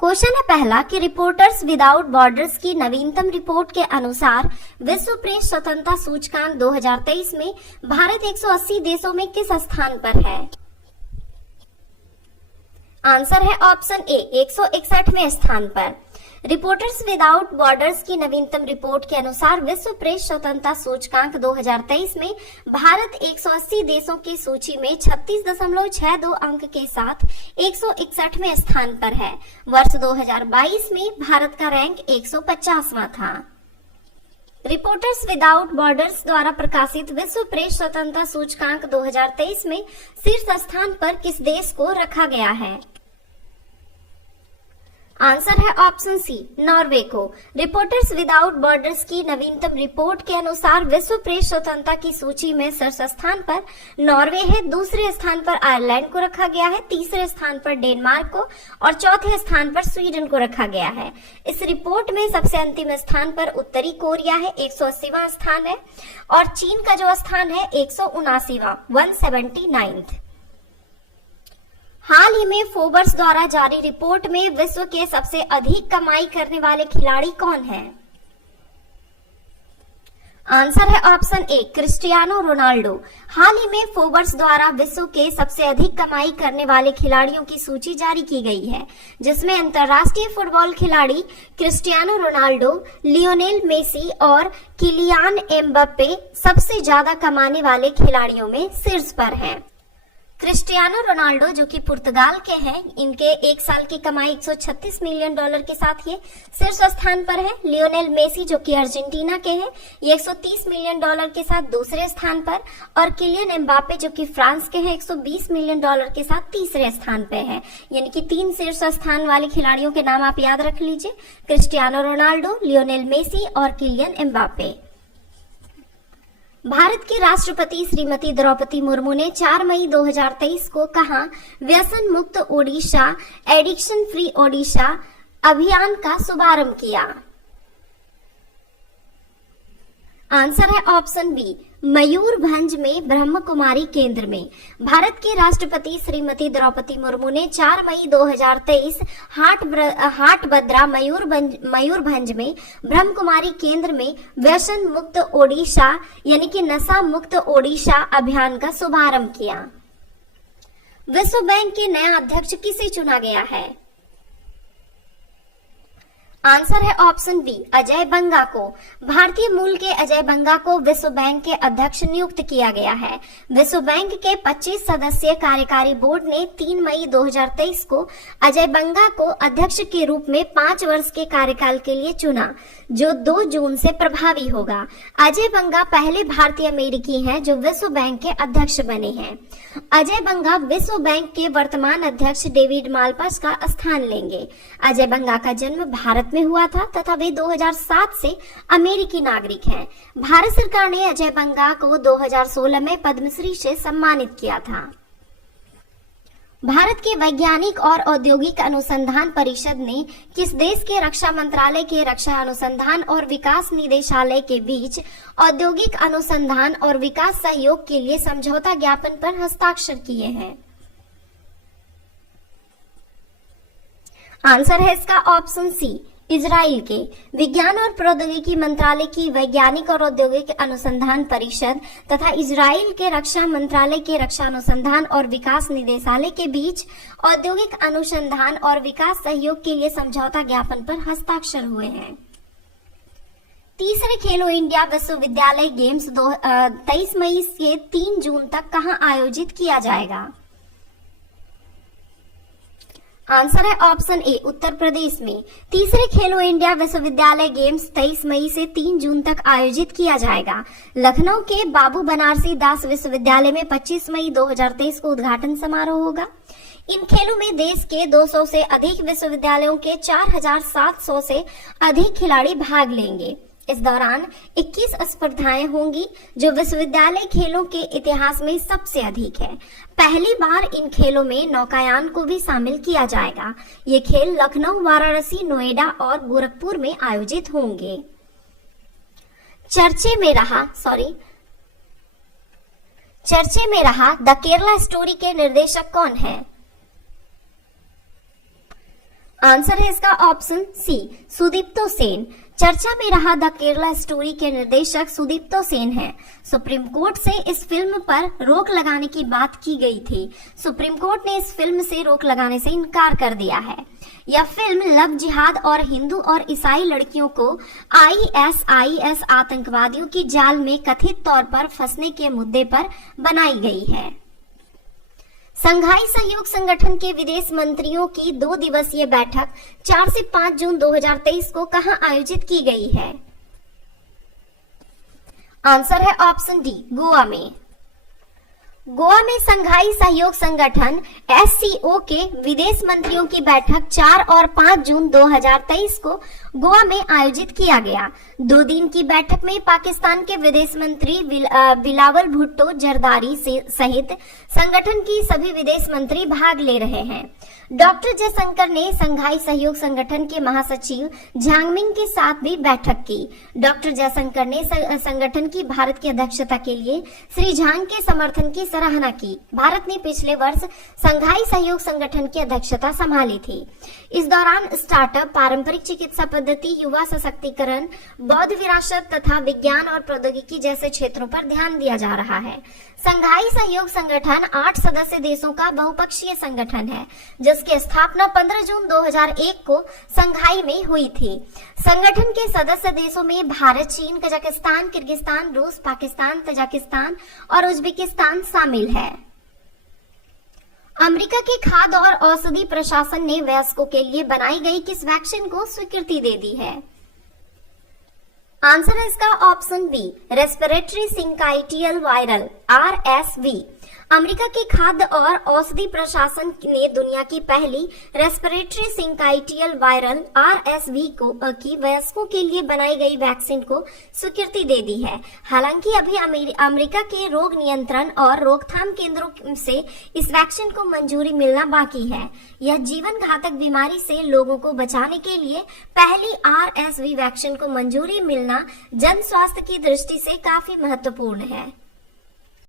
Question है पहला कि रिपोर्टर्स विदाउट बॉर्डर्स की नवीनतम रिपोर्ट के अनुसार विश्व प्रेस स्वतंत्रता सूचकांक 2023 में भारत 180 देशों में किस स्थान पर है? आंसर है ऑप्शन ए 161वें स्थान पर। रिपोर्टर्स विदाउट बॉर्डर्स की नवीनतम रिपोर्ट के अनुसार विश्व प्रेस स्वतंत्रता सूचकांक 2023 में भारत 180 देशों की सूची में 36.62 अंक के साथ 161वें स्थान पर है। वर्ष 2022 में भारत का रैंक 150वां था। रिपोर्टर्स विदाउट बॉर्डर्स द्वारा प्रकाशित विश्व प्रेस स्वतंत्रता सूचकांक 2023 में शीर्ष स्थान पर किस देश को रखा गया है? आंसर है ऑप्शन सी नॉर्वे को। रिपोर्टर्स विदाउट बॉर्डर्स की नवीनतम रिपोर्ट के अनुसार विश्व प्रेस स्वतंत्रता की सूची में शीर्ष स्थान पर नॉर्वे है, दूसरे स्थान पर आयरलैंड को रखा गया है, तीसरे स्थान पर डेनमार्क को और चौथे स्थान पर स्वीडन को रखा गया है। इस रिपोर्ट में सबसे अंतिम स्थान पर उत्तरी कोरिया है, 180वां स्थान है, और चीन का जो स्थान है 179वां 179th। हाल ही में फोर्ब्स द्वारा जारी रिपोर्ट में विश्व के सबसे अधिक कमाई करने वाले खिलाड़ी कौन हैं? आंसर है ऑप्शन ए क्रिस्टियानो रोनाल्डो। हाल ही में फोर्ब्स द्वारा विश्व के सबसे अधिक कमाई करने वाले खिलाड़ियों की सूची जारी की गई है, जिसमें अंतर्राष्ट्रीय फुटबॉल खिलाड़ी क्रिस्टियानो रोनाल्डो, लियोनेल मेसी और किलियान एम्बाप्पे सबसे ज्यादा कमाने वाले खिलाड़ियों में शीर्ष पर हैं। क्रिस्टियानो रोनाल्डो जो कि पुर्तगाल के हैं, इनके एक साल की कमाई $136 मिलियन के साथ ये शीर्ष स्थान पर है। लियोनेल मेसी जो कि अर्जेंटीना के हैं, ये $130 मिलियन के साथ दूसरे स्थान पर, और किलियन एम्बाप्पे जो कि फ्रांस के हैं, $120 मिलियन के साथ तीसरे स्थान पे हैं। यानी कि 3 शीर्ष स्थान वाले खिलाड़ियों के नाम आप याद रख लीजिए, क्रिस्टियानो रोनाल्डो, लियोनेल मेसी और किलियन एम्बाप्पे। भारत की राष्ट्रपति श्रीमती द्रौपदी मुर्मू ने 4 मई 2023 को कहा व्यसन मुक्त ओडिशा एडिक्शन फ्री ओडिशा अभियान का शुभारंभ किया? आंसर है ऑप्शन बी मयूरभंज में ब्रह्म कुमारी केंद्र में। भारत के राष्ट्रपति श्रीमती द्रौपदी मुर्मू ने 4 मई 2023 हाटबद्रा मयूरभंज में ब्रह्म कुमारी केंद्र में व्यसन मुक्त ओडिशा यानी कि नशा मुक्त ओडिशा अभियान का शुभारंभ किया। विश्व बैंक के नया अध्यक्ष किसे चुना गया है? आंसर है ऑप्शन बी अजय बंगा को। भारतीय मूल के अजय बंगा को विश्व बैंक के अध्यक्ष नियुक्त किया गया है। विश्व बैंक के 25 सदस्यीय कार्यकारी बोर्ड ने 3 मई 2023 को अजय बंगा को अध्यक्ष के रूप में 5 वर्ष के कार्यकाल के लिए चुना, जो 2 जून से प्रभावी होगा। अजय बंगा पहले भारतीय अमेरिकी हैं जो विश्व बैंक के अध्यक्ष बने हैं। अजय बंगा विश्व बैंक के वर्तमान अध्यक्ष डेविड मालपास का स्थान लेंगे। अजय बंगा का जन्म भारत में हुआ था तथा वे 2007 से अमेरिकी नागरिक हैं। भारत सरकार ने अजय बंगा को 2016 में पद्मश्री से सम्मानित किया था। भारत के वैज्ञानिक और औद्योगिक अनुसंधान परिषद ने किस देश के रक्षा मंत्रालय के रक्षा अनुसंधान और विकास निदेशालय के बीच औद्योगिक अनुसंधान और विकास सहयोग के लिए समझौता ज्ञापन पर हस्ताक्षर किए हैं? आंसर है इसका ऑप्शन सी इजराइल के। विज्ञान और प्रौद्योगिकी मंत्रालय की वैज्ञानिक और औद्योगिक अनुसंधान परिषद तथा इजराइल के रक्षा मंत्रालय के रक्षा अनुसंधान और विकास निदेशालय के बीच औद्योगिक अनुसंधान और विकास सहयोग के लिए समझौता ज्ञापन पर हस्ताक्षर हुए हैं। तीसरे खेलो इंडिया विश्वविद्यालय गेम्स 23 मई से 3 जून तक कहां आयोजित किया जाएगा? आंसर है ऑप्शन ए उत्तर प्रदेश में। तीसरे खेलो इंडिया विश्वविद्यालय गेम्स 23 मई से 3 जून तक आयोजित किया जाएगा। लखनऊ के बाबू बनारसी दास विश्वविद्यालय में 25 मई 2023 को उद्घाटन समारोह होगा। इन खेलों में देश के 200 से अधिक विश्वविद्यालयों के 4700 से अधिक खिलाड़ी भाग लेंगे। इस दौरान 21 स्पर्धाएं होंगी, जो विश्वविद्यालय खेलों के इतिहास में सबसे अधिक है। पहली बार इन खेलों में नौकायान को भी शामिल किया जाएगा। ये खेल लखनऊ, वाराणसी, नोएडा और गोरखपुर में आयोजित होंगे। चर्चे में रहा द केरला स्टोरी के निर्देशक कौन है? आंसर है इसका ऑप्शन सी, सुदीप्तो सेन। चर्चा में रहा द केरला स्टोरी के निर्देशक सुदीप्तो सेन हैं। सुप्रीम कोर्ट से इस फिल्म पर रोक लगाने की बात की गई थी। सुप्रीम कोर्ट ने इस फिल्म से रोक लगाने से इनकार कर दिया है। यह फिल्म लव जिहाद और हिंदू और ईसाई लड़कियों को ISIS आतंकवादियों की जाल में कथित तौर पर फंसने के मुद्दे पर बनाई गई है। संघाई सहयोग संगठन के विदेश मंत्रियों की 2 दिवसीय बैठक 4 से 5 जून 2023 को कहां आयोजित की गई है? आंसर है ऑप्शन डी, गोवा में। गोवा में संघाई सहयोग संगठन SCO के विदेश मंत्रियों की बैठक 4 और 5 जून 2023 को गोवा में आयोजित किया गया। 2 दिन की बैठक में पाकिस्तान के विदेश मंत्री बिलावल भुट्टो जरदारी सहित संगठन की सभी विदेश मंत्री भाग ले रहे हैं। डॉक्टर जयशंकर ने संघाई सहयोग संगठन के महासचिव झांगमिंग के साथ भी बैठक की। डॉक्टर जयशंकर ने संगठन की भारत की अध्यक्षता के लिए श्री झांग के समर्थन की सराहना की। भारत ने पिछले वर्ष संघाई सहयोग संगठन की अध्यक्षता संभाली थी। इस दौरान स्टार्टअप, पारंपरिक चिकित्सा पद्धति, युवा सशक्तिकरण, बौद्ध विरासत तथा विज्ञान और प्रौद्योगिकी जैसे क्षेत्रों पर ध्यान दिया जा रहा है। संघाई सहयोग संगठन 8 सदस्य देशों का बहुपक्षीय संगठन है, जिसकी स्थापना 15 जून 2001 को संघाई में हुई थी। संगठन के सदस्य देशों में भारत, चीन, कजाकिस्तान, किर्गिस्तान, रूस, पाकिस्तान, तजाकिस्तान और उज्बेकिस्तान शामिल है। अमेरिका के खाद्य और औषधि प्रशासन ने वयस्कों के लिए बनाई गई किस वैक्सीन को स्वीकृति दे दी है? आंसर है इसका option B, respiratory syncytial viral RSV। America के खाद्य और औषधि प्रशासन ने दुनिया की पहली रेस्पिरेटरी सिंकाइटियल वायरल RSV की वयस्कों के लिए बनाई गई वैक्सीन को स्वीकृति दे दी है। हालांकि अभी अमेरिका के रोग नियंत्रण और रोकथाम केंद्रों से इस वैक्सीन को मंजूरी मिलना बाकी है। यह जीवन घातक बीमारी से लोगों को बचाने के लिए पहली RSV वैक्सीन को मंजूरी मिलना जन स्वास्थ्य की दृष्टि से काफी महत्वपूर्ण है।